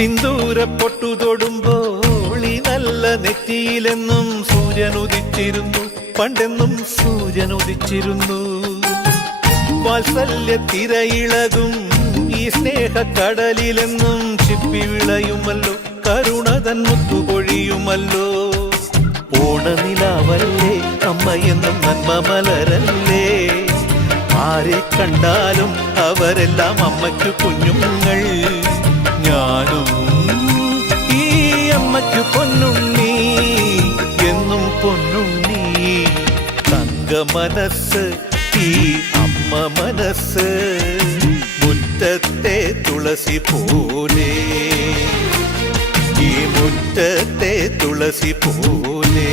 സിന്ദൂര പൊട്ടു തൊടുമ്പോൾ ഈ നല്ല നെറ്റിയിലെന്നും സൂര്യൻ ഉദിച്ചിരുന്നു, പണ്ടെന്നും സൂര്യൻ ഉദിച്ചിരുന്നു. വാത്സല്യ തിരയിളകും ഈ സ്നേഹക്കടലിലെന്നും ചിപ്പി വിളയുമല്ലോ, കരുണതൻ മുത്തുപൊഴിയുമല്ലോ. ഓണനിലാവല്ലേ അമ്മയെന്നും നന്മ മലരല്ലേ, ആരെ കണ്ടാലും അവരെല്ലാം അമ്മയ്ക്കു കുഞ്ഞുങ്ങൾ. ഞാനും ഈ അമ്മയ്ക്കു പൊന്നുണ്ണി, എന്നും പൊന്നുണ്ണി. തങ്ക മനസ്സ് ഈ അമ്മ മനസ്സ്, മുറ്റത്തെ തുളസി പോലെ, ഈ മുറ്റത്തെ തുളസി പോലെ.